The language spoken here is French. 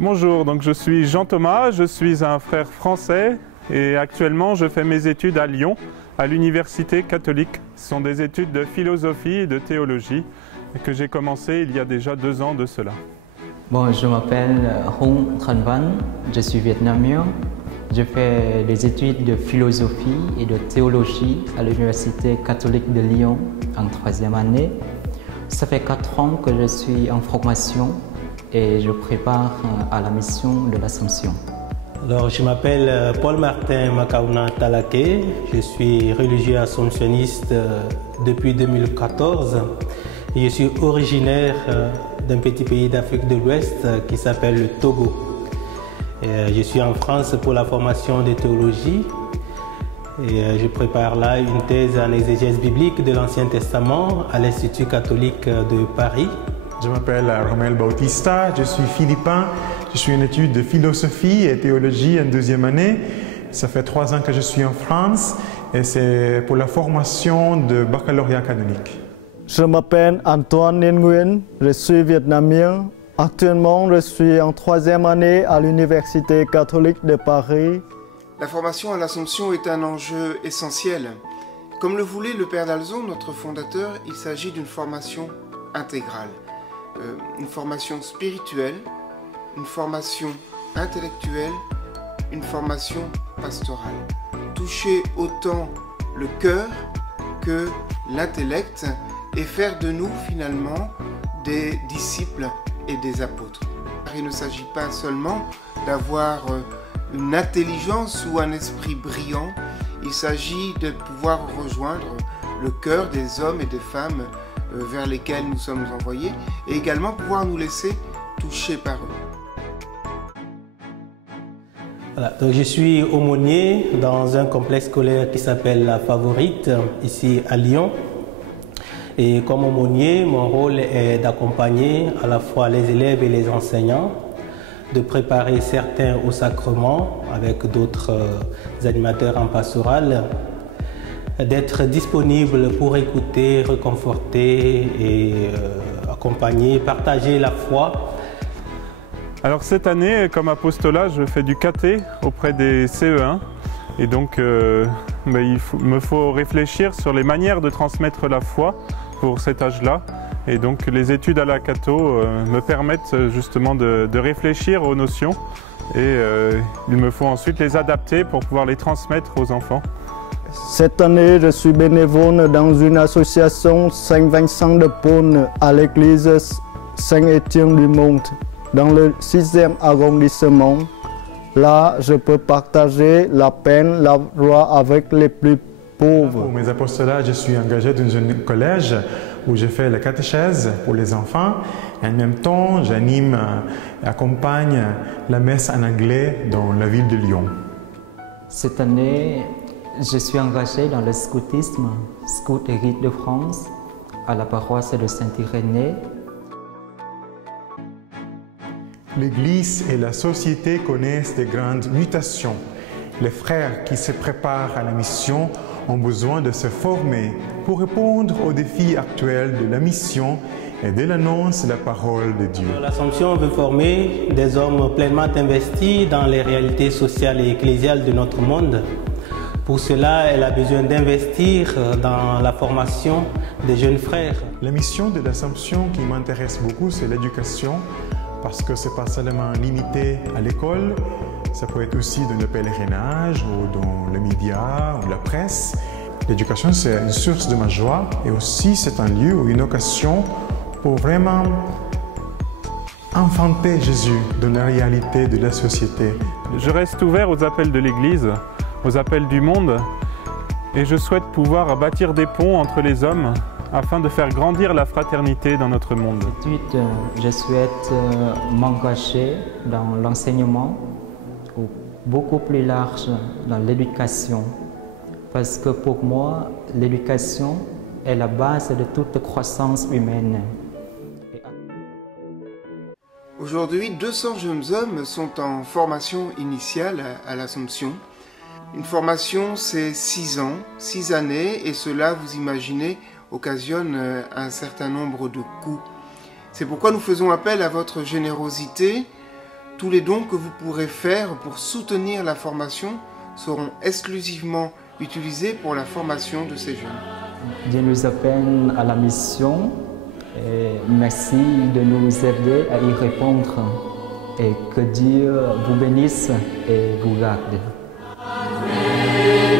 Bonjour, donc je suis Jean Thomas, je suis un frère français et actuellement je fais mes études à Lyon, à l'Université catholique. Ce sont des études de philosophie et de théologie que j'ai commencé il y a déjà 2 ans de cela. Bon, je m'appelle Hung Thanh Van, je suis vietnamien. Je fais des études de philosophie et de théologie à l'Université catholique de Lyon en 3e année. Ça fait 4 ans que je suis en formation et je prépare à la mission de l'Assomption. Alors, je m'appelle Paul-Martin Makauna Talaké, je suis religieux assomptionniste depuis 2014 et je suis originaire d'un petit pays d'Afrique de l'Ouest qui s'appelle le Togo. Je suis en France pour la formation de théologie et je prépare là une thèse en exégèse biblique de l'Ancien Testament à l'Institut catholique de Paris. Je m'appelle Romel Bautista, je suis philippin, je suis en études de philosophie et théologie en 2e année. Ça fait 3 ans que je suis en France et c'est pour la formation de baccalauréat canonique. Je m'appelle Antoine Nguyen, je suis vietnamien. Actuellement, je suis en 3e année à l'Université catholique de Paris. La formation à l'Assomption est un enjeu essentiel. Comme le voulait le Père d'Alzon, notre fondateur, il s'agit d'une formation intégrale. Une formation spirituelle, une formation intellectuelle, une formation pastorale. Toucher autant le cœur que l'intellect et faire de nous finalement des disciples et des apôtres. Il ne s'agit pas seulement d'avoir une intelligence ou un esprit brillant, il s'agit de pouvoir rejoindre le cœur des hommes et des femmes vers lesquels nous sommes envoyés et également pouvoir nous laisser toucher par eux. Voilà, donc je suis aumônier dans un complexe scolaire qui s'appelle La Favorite, ici à Lyon. Et comme aumônier, mon rôle est d'accompagner à la fois les élèves et les enseignants, de préparer certains au sacrement avec d'autres animateurs en pastoral, d'être disponible pour écouter, réconforter et accompagner, partager la foi. Alors cette année, comme apostolat, je fais du caté auprès des CE1 et donc me faut réfléchir sur les manières de transmettre la foi pour cet âge-là. Et donc les études à la catho me permettent justement de réfléchir aux notions et il me faut ensuite les adapter pour pouvoir les transmettre aux enfants. Cette année, je suis bénévole dans une association Saint-Vincent de Paul à l'église Saint-Étienne du Monde, dans le 6e arrondissement. Là, je peux partager la peine, la joie avec les plus pauvres. Pour mes apostolats, je suis engagé dans un collège où je fais la catéchèse pour les enfants et en même temps, j'anime et accompagne la messe en anglais dans la ville de Lyon. Cette année, je suis engagé dans le scoutisme, Scout et Rite de France, à la paroisse de Saint-Irénée. L'Église et la société connaissent de grandes mutations. Les frères qui se préparent à la mission ont besoin de se former pour répondre aux défis actuels de la mission et de l'annonce de la parole de Dieu. L'Assomption veut former des hommes pleinement investis dans les réalités sociales et ecclésiales de notre monde. Pour cela, elle a besoin d'investir dans la formation des jeunes frères. La mission de l'Assomption qui m'intéresse beaucoup, c'est l'éducation, parce que ce n'est pas seulement limité à l'école, ça peut être aussi dans le pèlerinage ou dans les médias ou la presse. L'éducation, c'est une source de ma joie et aussi c'est un lieu ou une occasion pour vraiment enfanter Jésus dans la réalité de la société. Je reste ouvert aux appels de l'Église, aux appels du monde et je souhaite pouvoir bâtir des ponts entre les hommes afin de faire grandir la fraternité dans notre monde. Ensuite, je souhaite m'engager dans l'enseignement ou beaucoup plus large dans l'éducation parce que pour moi, l'éducation est la base de toute croissance humaine. Aujourd'hui, 200 jeunes hommes sont en formation initiale à l'Assomption. Une formation, c'est 6 ans, 6 années, et cela, vous imaginez, occasionne un certain nombre de coûts. C'est pourquoi nous faisons appel à votre générosité. Tous les dons que vous pourrez faire pour soutenir la formation seront exclusivement utilisés pour la formation de ces jeunes. Dieu nous appelle à la mission. Et merci de nous aider à y répondre. Et que Dieu vous bénisse et vous garde. Amen.